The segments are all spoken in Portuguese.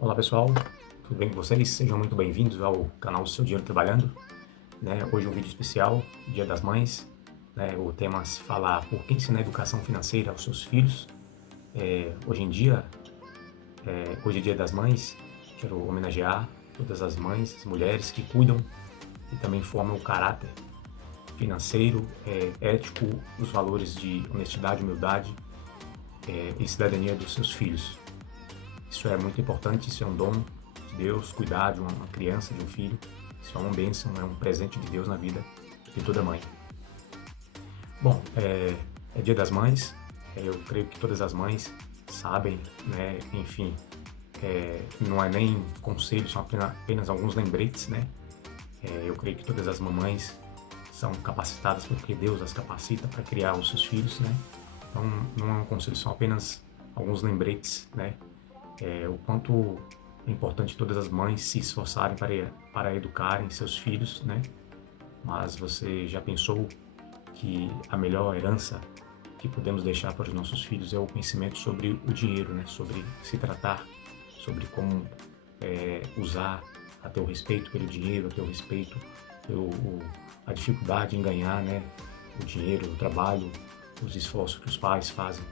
Olá pessoal, tudo bem com vocês? Sejam muito bem-vindos ao canal Seu Dinheiro Trabalhando. Hoje um vídeo especial, Dia das Mães. O tema se fala por que ensinar educação financeira aos seus filhos. Hoje em dia, hoje é Dia das Mães, quero homenagear todas as mães, as mulheres que cuidam e também formam o caráter financeiro, ético, os valores de honestidade, humildade e cidadania dos seus filhos. Isso é muito importante, isso é um dom de Deus, cuidar de uma criança, de um filho. Isso é uma bênção, é um presente de Deus na vida de toda mãe. Bom, é Dia das Mães, eu creio que todas as mães sabem, né? Enfim, não é nem conselho, são apenas alguns lembretes, né? Eu creio que todas as mamães são capacitadas porque Deus as capacita para criar os seus filhos, né? Então, não é um conselho, são apenas alguns lembretes, né? O quanto é importante todas as mães se esforçarem para educarem seus filhos, né? Mas você já pensou que a melhor herança que podemos deixar para os nossos filhos é o conhecimento sobre o dinheiro, né? Sobre se tratar, sobre como usar, a teu respeito pelo dinheiro, a teu respeito a dificuldade em ganhar, né? O dinheiro, o trabalho, os esforços que os pais fazem.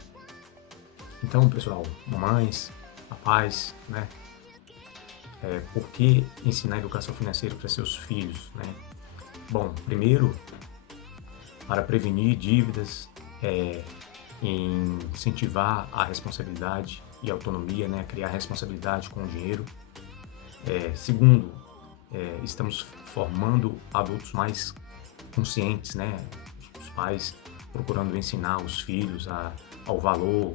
Então, pessoal, mamães, papais, né? Por que ensinar educação financeira para seus filhos, né? Bom, primeiro, para prevenir dívidas, incentivar a responsabilidade e a autonomia, né? Criar responsabilidade com o dinheiro. Segundo, estamos formando adultos mais conscientes, né? Os pais procurando ensinar os filhos ao valor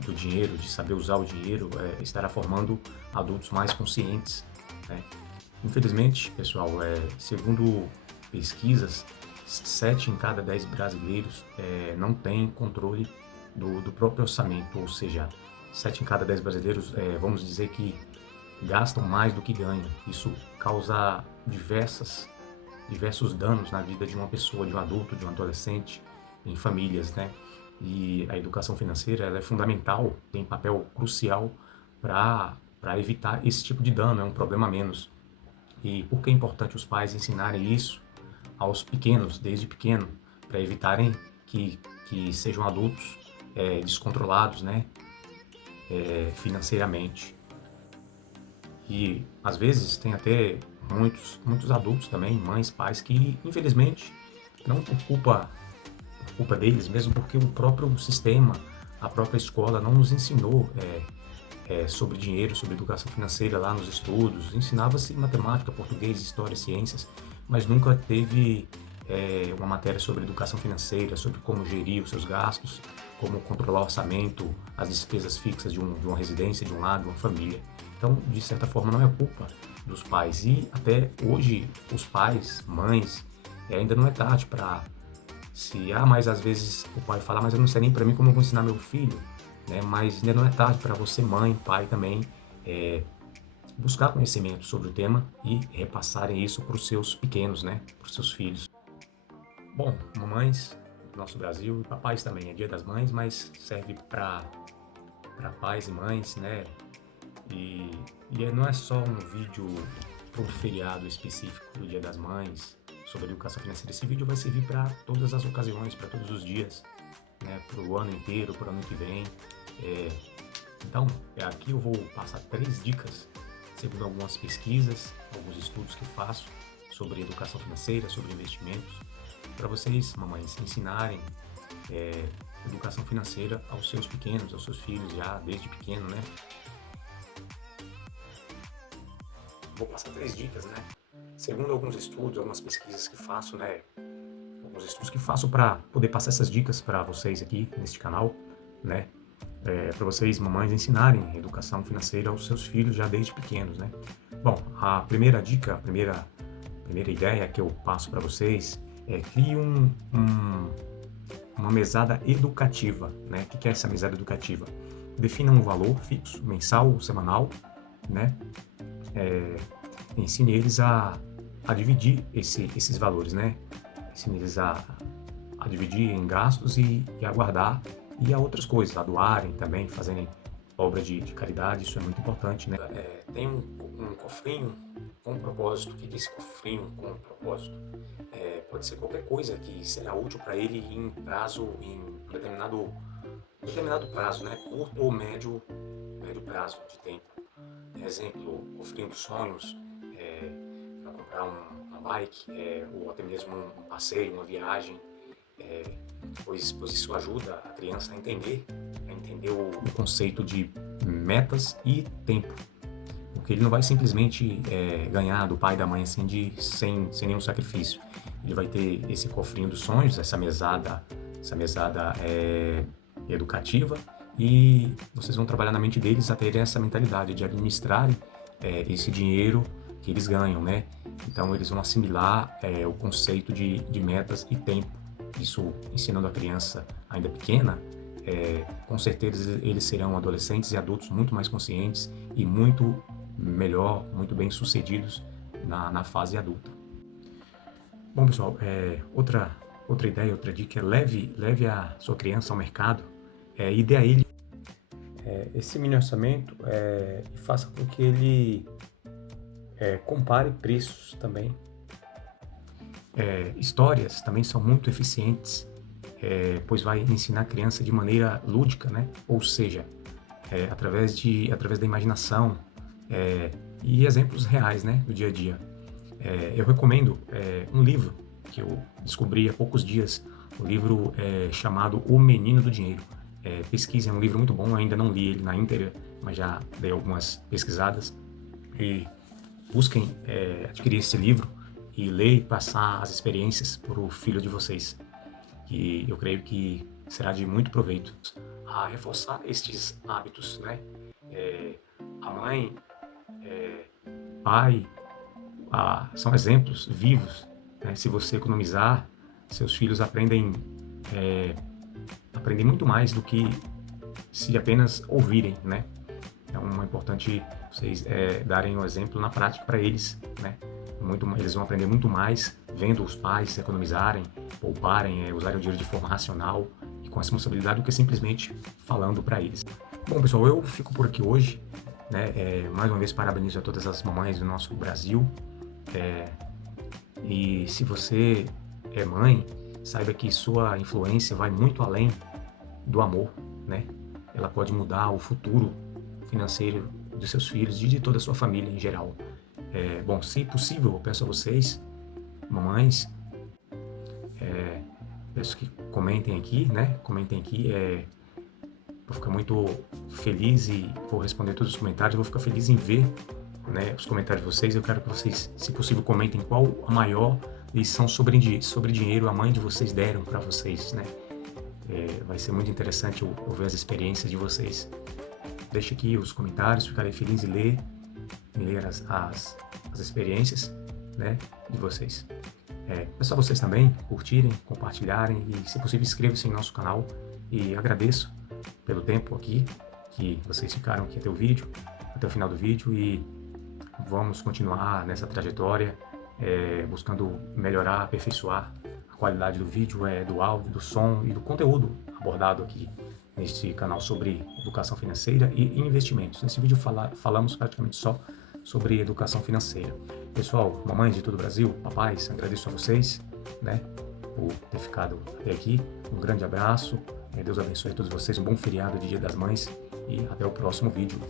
do dinheiro, de saber usar o dinheiro, estará formando adultos mais conscientes, né? Infelizmente, pessoal, segundo pesquisas, 7 em cada 10 brasileiros não têm controle do próprio orçamento, ou seja, 7 em cada 10 brasileiros, vamos dizer que gastam mais do que ganham. Isso causa diversos danos na vida de uma pessoa, de um adulto, de um adolescente, em famílias, né? E a educação financeira ela é fundamental, tem papel crucial para evitar esse tipo de dano, é um problema a menos. E por que é importante os pais ensinarem isso aos pequenos, desde pequeno, para evitarem que sejam adultos descontrolados, né? Financeiramente. E às vezes tem até muitos adultos também, mães, pais, que infelizmente, não por culpa deles, mesmo porque o próprio sistema, a própria escola não nos ensinou sobre dinheiro, sobre educação financeira lá nos estudos. Ensinava-se matemática, português, história, ciências, mas nunca teve uma matéria sobre educação financeira, sobre como gerir os seus gastos, como controlar o orçamento, as despesas fixas de uma residência, de um lar, de uma família. Então, de certa forma, não é culpa dos pais. E até hoje, os pais, mães, ainda não é tarde para mas às vezes o pai fala, mas eu não sei nem para mim como eu vou ensinar meu filho, né? Mas ainda não é tarde para você, mãe, pai também, buscar conhecimento sobre o tema e repassarem isso para os seus pequenos, né? Para os seus filhos. Bom, mamães do nosso Brasil e papais também, é Dia das Mães, mas serve para pais e mães, né? E não é só um vídeo para um feriado específico do Dia das Mães, sobre educação financeira. Esse vídeo vai servir para todas as ocasiões, para todos os dias, né? Para o ano inteiro, para o ano que vem. Então, aqui eu vou passar 3 dicas, segundo algumas pesquisas, alguns estudos que faço sobre educação financeira, sobre investimentos, para vocês, mamães, ensinarem educação financeira aos seus pequenos, aos seus filhos já desde pequeno, né? Vou passar 3 dicas, né? Segundo alguns estudos, algumas pesquisas que faço, né? Alguns estudos que faço para poder passar essas dicas para vocês aqui neste canal, né? Para vocês, mamães, ensinarem educação financeira aos seus filhos já desde pequenos, né? Bom, a primeira dica, a primeira ideia que eu passo para vocês é crie uma mesada educativa, né? O que é essa mesada educativa? Defina um valor fixo, mensal ou semanal, né? Ensine eles a dividir esses valores, né? Ensine eles a dividir em gastos e a guardar e a outras coisas, a doarem também, fazerem obra de caridade, isso é muito importante, né? Tem um cofrinho com propósito. O que é esse cofrinho com propósito? Pode ser qualquer coisa que será útil para ele em um determinado prazo, né? Curto ou médio prazo de tempo. Exemplo, cofrinho dos sonhos, para comprar uma bike, ou até mesmo um passeio, uma viagem, pois isso ajuda a criança a entender o conceito de metas e tempo. Porque ele não vai simplesmente ganhar do pai e da mãe assim, sem nenhum sacrifício. Ele vai ter esse cofrinho dos sonhos, essa mesada educativa, e vocês vão trabalhar na mente deles a ter essa mentalidade de administrarem esse dinheiro que eles ganham, né? Então eles vão assimilar o conceito de metas e tempo. Isso ensinando a criança ainda pequena, com certeza eles serão adolescentes e adultos muito mais conscientes e muito melhor, muito bem sucedidos na fase adulta. Bom, pessoal, outra ideia, outra dica é leve a sua criança ao mercado e dê a ele esse mini orçamento e faça com que ele compare preços também. Histórias também são muito eficientes, pois vai ensinar a criança de maneira lúdica, né? Ou seja, através da imaginação e exemplos reais, né? Do dia a dia. Eu recomendo um livro que eu descobri há poucos dias, um livro chamado O Menino do Dinheiro. Pesquisem, é um livro muito bom, ainda não li ele na íntegra, mas já dei algumas pesquisadas. E busquem adquirir esse livro e ler e passar as experiências para o filho de vocês, que eu creio que será de muito proveito a reforçar estes hábitos, né? A mãe, pai, são exemplos vivos, né? Se você economizar, seus filhos aprendem muito mais do que se apenas ouvirem, né? Então é importante vocês darem o exemplo na prática para eles, né? Eles vão aprender muito mais vendo os pais economizarem, pouparem, usarem o dinheiro de forma racional e com responsabilidade do que simplesmente falando para eles. Bom, pessoal, eu fico por aqui hoje, né? Mais uma vez parabenizo a todas as mamães do nosso Brasil. E se você é mãe, saiba que sua influência vai muito além do amor, né? Ela pode mudar o futuro financeiro dos seus filhos e de toda a sua família em geral. Bom, se possível, eu peço a vocês, mamães, peço que comentem aqui, né? Comentem aqui, vou ficar muito feliz e vou responder todos os comentários, vou ficar feliz em ver, né, os comentários de vocês. Eu quero que vocês, se possível, comentem qual a maior lição sobre dinheiro a mãe de vocês deram para vocês, né? Vai ser muito interessante eu ver as experiências de vocês. Deixe aqui os comentários, ficarei feliz em ler as experiências, né, de vocês. Peço a vocês também curtirem, compartilharem e, se possível, inscrevam-se em nosso canal. E agradeço pelo tempo aqui que vocês ficaram aqui até o final do vídeo, e vamos continuar nessa trajetória, buscando melhorar, aperfeiçoar a qualidade do vídeo, do áudio, do som e do conteúdo abordado aqui neste canal sobre educação financeira e investimentos. Nesse vídeo falamos praticamente só sobre educação financeira. Pessoal, mamães de todo o Brasil, papais, agradeço a vocês, né, por ter ficado até aqui. Um grande abraço, Deus abençoe a todos vocês, um bom feriado de Dia das Mães e até o próximo vídeo.